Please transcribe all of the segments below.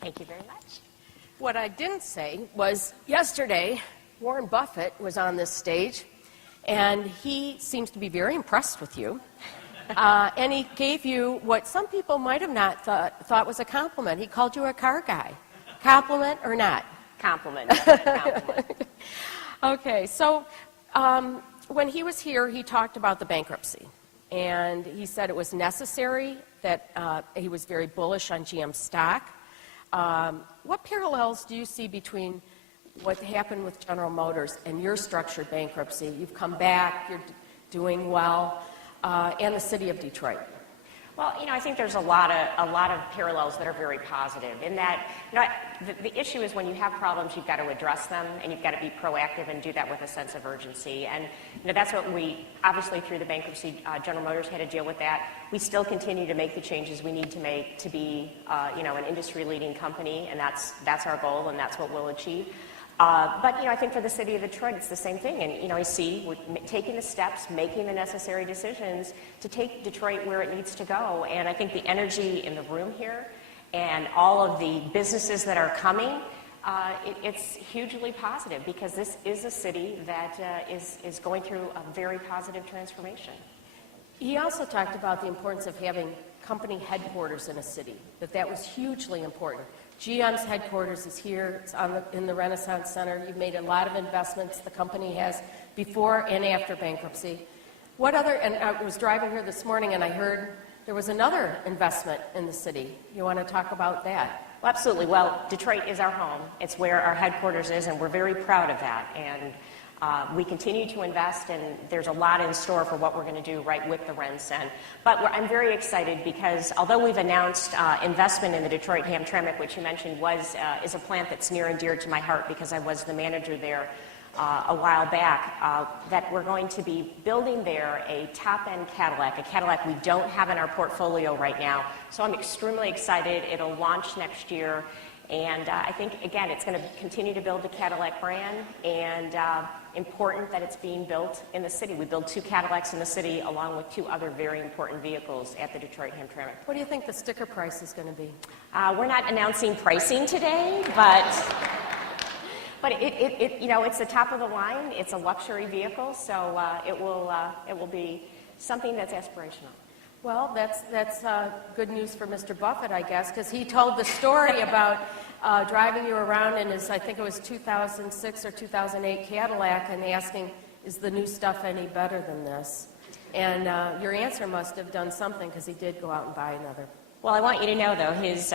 Thank you very much. What I didn't say was yesterday, Warren Buffett was on this stage, and he seems to be very impressed with you. And he gave you what some people might have not thought was a compliment. He called you a car guy. Compliment or not? Compliment. Compliment. Okay, so when he was here, he talked about the bankruptcy. And he said it was necessary, that he was very bullish on GM stock. What parallels do you see between what happened with General Motors and your structured bankruptcy? You've come back, you're doing well, and the city of Detroit. Well, I think there's a lot of parallels that are very positive in that, the issue is when you have problems, you've got to address them, and you've got to be proactive and do that with a sense of urgency. And, that's what we, obviously through the bankruptcy, General Motors had to deal with that. We still continue to make the changes we need to make to be, an industry-leading company, and that's our goal, and that's what we'll achieve. But, I think for the city of Detroit, it's the same thing. And, I see we're taking the steps, making the necessary decisions to take Detroit where it needs to go. And I think the energy in the room here and all of the businesses that are coming, it's hugely positive because this is a city that is going through a very positive transformation. He also talked about the importance of having company headquarters in a city, that was hugely important. GM's headquarters is here. It's in the Renaissance Center. You've made a lot of investments. The company has before and after bankruptcy. And I was driving here this morning and I heard there was another investment in the city. You want to talk about that? Well, absolutely. Well, Detroit is our home. It's where our headquarters is, and we're very proud of that. And we continue to invest, and there's a lot in store for what we're going to do right with the RenCen. But I'm very excited because although we've announced investment in the Detroit Hamtramck, which you mentioned is a plant that's near and dear to my heart because I was the manager there a while back, that we're going to be building there a top-end Cadillac, a Cadillac we don't have in our portfolio right now. So I'm extremely excited. It'll launch next year. And I think, again, it's going to continue to build the Cadillac brand, and important that it's being built in the city. We build 2 Cadillacs in the city along with 2 other very important vehicles at the Detroit Hamtramck. What do you think the sticker price is going to be? We're not announcing pricing today, but it's the top of the line. It's a luxury vehicle, so it will be something that's aspirational. Well, that's good news for Mr. Buffett, I guess, because he told the story about driving you around in his, I think it was 2006 or 2008 Cadillac, and asking, is the new stuff any better than this? And your answer must have done something, because he did go out and buy another. Well, I want you to know, though, his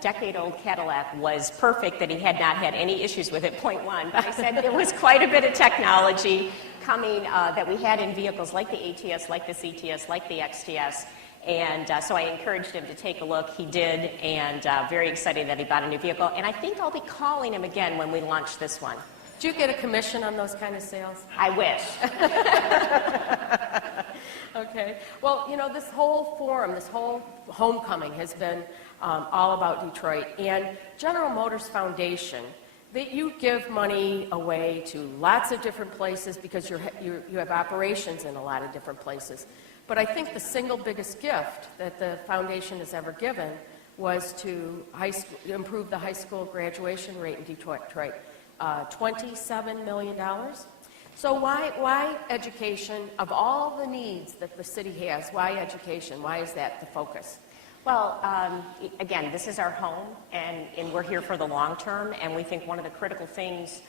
decade-old Cadillac was perfect, that he had not had any issues with it, point one. But I said there was quite a bit of technology coming that we had in vehicles like the ATS, like the CTS, like the XTS. And so I encouraged him to take a look. He did, and very excited that he bought a new vehicle. And I think I'll be calling him again when we launch this one. Do you get a commission on those kind of sales? I wish. Okay. Well, this whole forum, this whole homecoming has been all about Detroit. And General Motors Foundation, you give money away to lots of different places because you have operations in a lot of different places. But I think the single biggest gift that the foundation has ever given was to improve the high school graduation rate in Detroit. $27 million. So why education? Of all the needs that the city has, why education? Why is that the focus? Well, again, this is our home, and we're here for the long term, and we think one of the critical things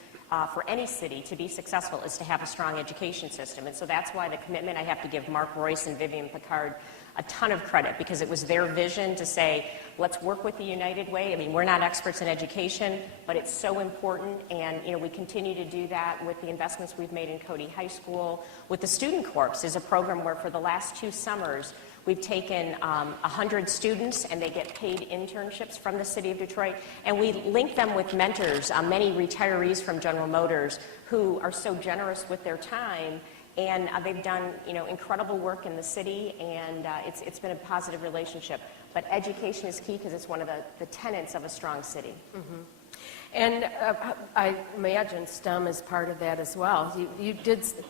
for any city to be successful is to have a strong education system. And so that's why the commitment, I have to give Mark Royce and Vivian Picard a ton of credit, because it was their vision to say, let's work with the United Way. I mean, we're not experts in education, but it's so important, and we continue to do that with the investments we've made in Cody High School. With the Student Corps is a program where for the last 2 summers, we've taken 100 students, and they get paid internships from the city of Detroit, and we link them with mentors, many retirees from General Motors who are so generous with their time. And they've done, incredible work in the city, and it's been a positive relationship. But education is key because it's one of the tenets of a strong city. Mm-hmm. And I imagine STEM is part of that as well.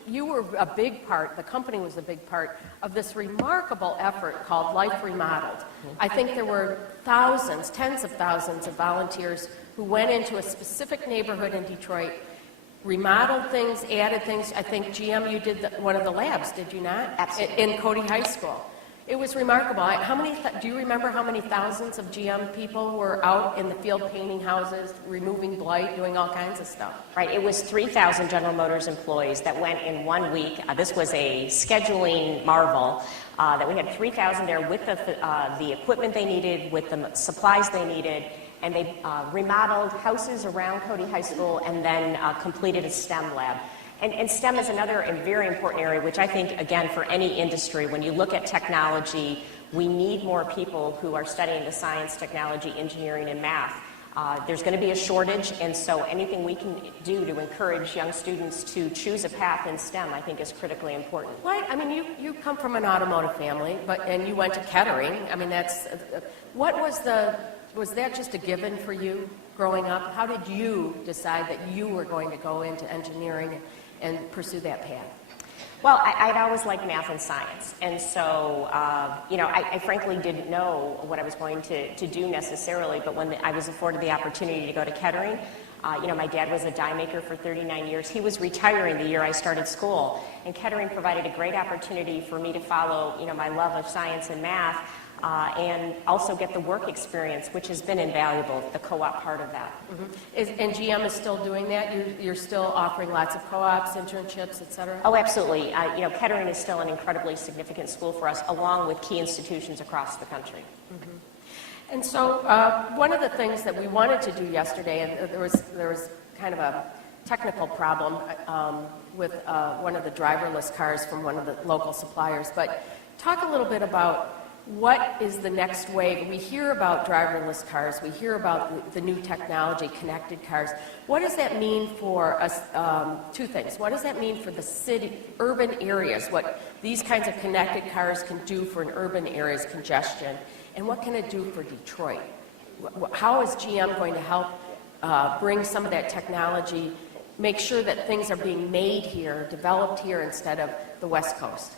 You were a big part, the company was a big part of this remarkable effort called Life Remodeled. I think there were thousands, tens of thousands of volunteers who went into a specific neighborhood in Detroit, remodeled things, added things. I think GM, you did one of the labs, did you not? Absolutely. In Cody High School. It was remarkable. Do you remember how many thousands of GM people were out in the field painting houses, removing blight, doing all kinds of stuff? Right, it was 3,000 General Motors employees that went in 1 week. This was a scheduling marvel, that we had 3,000 there with the equipment they needed, with the supplies they needed, and they remodeled houses around Cody High School and then completed a STEM lab. And STEM is another very important area, which I think, again, for any industry, when you look at technology, we need more people who are studying the science, technology, engineering, and math. There's going to be a shortage, and so anything we can do to encourage young students to choose a path in STEM, I think, is critically important. Well, I mean, you come from an automotive family, and you went to Kettering. I mean, was that just a given for you growing up? How did you decide that you were going to go into engineering and pursue that path? Well, I'd always liked math and science, and so, I frankly didn't know what I was going to do necessarily, but when I was afforded the opportunity to go to Kettering, my dad was a die maker for 39 years. He was retiring the year I started school, and Kettering provided a great opportunity for me to follow, my love of science and math, and also get the work experience, which has been invaluable, the co-op part of that. Mm-hmm. And GM is still doing that? You're still offering lots of co-ops, internships, et cetera? Oh, absolutely. Kettering is still an incredibly significant school for us, along with key institutions across the country. Mm-hmm. And so one of the things that we wanted to do yesterday, and there was kind of a technical problem with one of the driverless cars from one of the local suppliers, but talk a little bit about what is the next wave? We hear about driverless cars. We hear about the new technology, connected cars. What does that mean for us? Two things. What does that mean for the city, urban areas, what these kinds of connected cars can do for an urban area's congestion? And what can it do for Detroit? How is GM going to help bring some of that technology, make sure that things are being made here, developed here instead of the West Coast?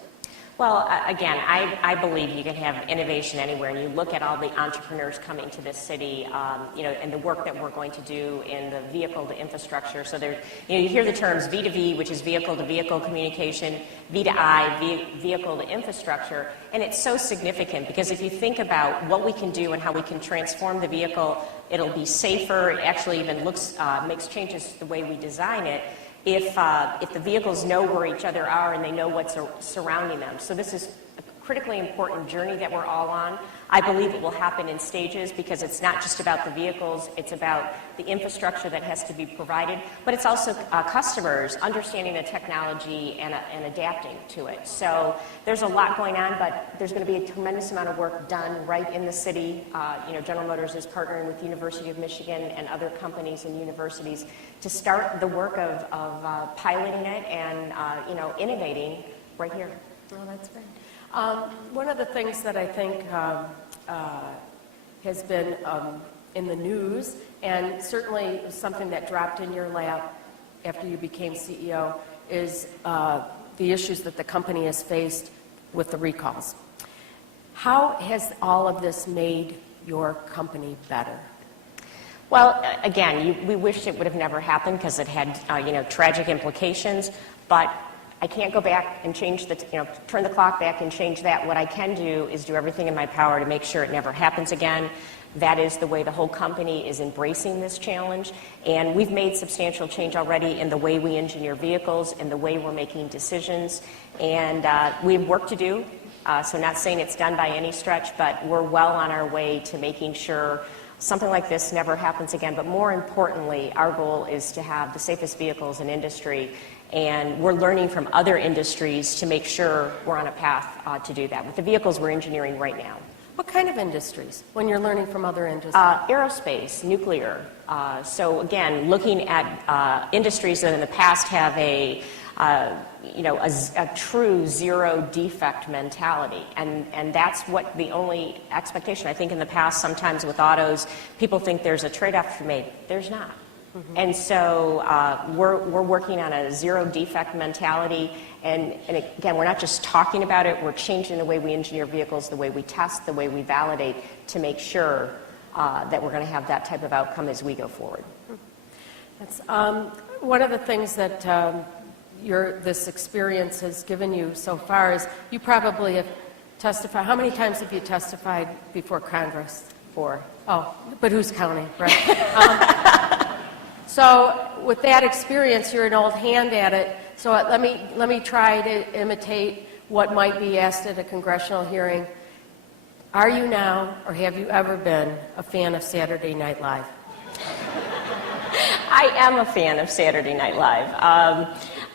Well, again, I believe you can have innovation anywhere, and you look at all the entrepreneurs coming to this city, and the work that we're going to do in the vehicle-to-infrastructure. So there, you hear the terms V2V, which is vehicle-to-vehicle communication, V2I, vehicle-to-infrastructure, and it's so significant because if you think about what we can do and how we can transform the vehicle, it'll be safer. It actually even makes changes to the way we design it. If the vehicles know where each other are and they know what's surrounding them. So this is a critically important journey that we're all on. I believe it will happen in stages because it's not just about the vehicles, it's about the infrastructure that has to be provided, but it's also customers understanding the technology and adapting to it. So there's a lot going on, but there's going to be a tremendous amount of work done right in the city. General Motors is partnering with the University of Michigan and other companies and universities to start the work of piloting it and innovating right here. Oh, that's great. One of the things that I think has been in the news, and certainly something that dropped in your lap after you became CEO, is the issues that the company has faced with the recalls. How has all of this made your company better? Well, again, we wished it would have never happened because it had, tragic implications, but I can't go back and change turn the clock back and change that. What I can do is do everything in my power to make sure it never happens again. That is the way the whole company is embracing this challenge. And we've made substantial change already in the way we engineer vehicles and the way we're making decisions. And we have work to do. So not saying it's done by any stretch, but we're well on our way to making sure something like this never happens again. But more importantly, our goal is to have the safest vehicles in industry. And we're learning from other industries to make sure we're on a path to do that with the vehicles we're engineering right now. What kind of industries when you're learning from other industries? Aerospace, nuclear. So again, looking at industries that in the past have a a true zero defect mentality. And that's what the only expectation. I think in the past, sometimes with autos, people think there's a trade-off to be made. There's not. Mm-hmm. And so we're working on a zero defect mentality. And again, we're not just talking about it, we're changing the way we engineer vehicles, the way we test, the way we validate to make sure that we're going to have that type of outcome as we go forward. That's one of the things that this experience has given you so far is you probably have testified. How many times have you testified before Congress? 4. Oh, but who's counting, right? So with that experience, you're an old hand at it. So let me try to imitate what might be asked at a congressional hearing. Are you now, or have you ever been, a fan of Saturday Night Live? I am a fan of Saturday Night Live.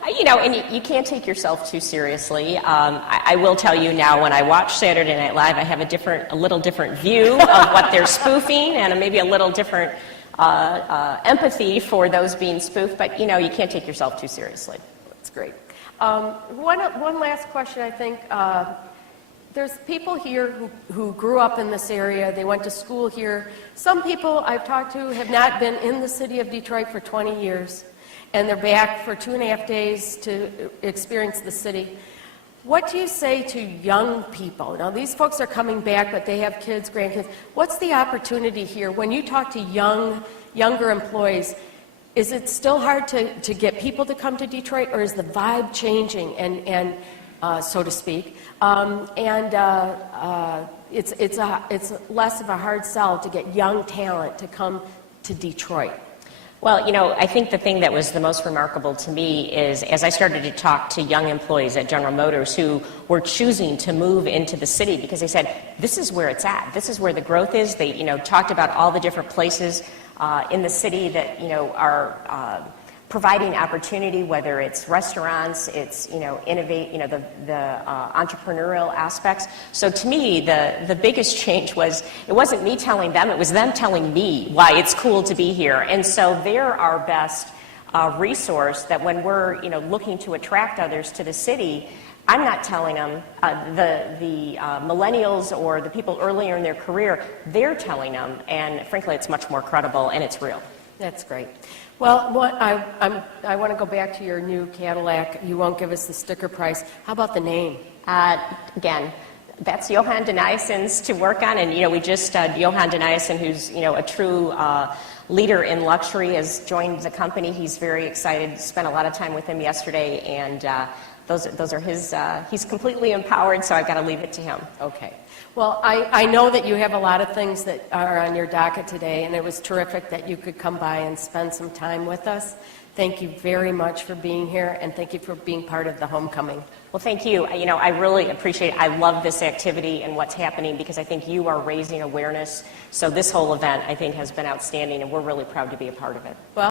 And you can't take yourself too seriously. I will tell you now, when I watch Saturday Night Live, I have a little different view of what they're spoofing, and maybe a little different empathy for those being spoofed. But you can't take yourself too seriously. That's great. One last question, I think. There's people here who grew up in this area. They went to school here. Some people I've talked to have not been in the city of Detroit for 20 years, and they're back for 2.5 days to experience the city. What do you say to young people? Now, these folks are coming back, but they have kids, grandkids. What's the opportunity here? When you talk to younger employees, is it still hard to get people to come to Detroit, or is the vibe changing, and so to speak? It's less of a hard sell to get young talent to come to Detroit. Well, I think the thing that was the most remarkable to me is as I started to talk to young employees at General Motors who were choosing to move into the city because they said, this is where it's at. This is where the growth is. They, talked about all the different places in the city that, are providing opportunity, whether it's restaurants, it's, innovate, the entrepreneurial aspects. So to me, the biggest change was, it wasn't me telling them, it was them telling me why it's cool to be here. And so they're our best resource that when we're, looking to attract others to the city, I'm not telling them, the millennials or the people earlier in their career, they're telling them, and frankly, it's much more credible and it's real. That's great. Well, I want to go back to your new Cadillac. You won't give us the sticker price. How about the name? Again, that's Johan Deniasson's to work on, and we just Johan Deniasson, who's a true leader in luxury, has joined the company. He's very excited. Spent a lot of time with him yesterday, and those are his. He's completely empowered, so I've got to leave it to him. Okay. Well, I know that you have a lot of things that are on your docket today, and it was terrific that you could come by and spend some time with us. Thank you very much for being here, and thank you for being part of the homecoming. Well, thank you. I really appreciate it. I love this activity and what's happening because I think you are raising awareness. So this whole event, I think, has been outstanding, and we're really proud to be a part of it. Well.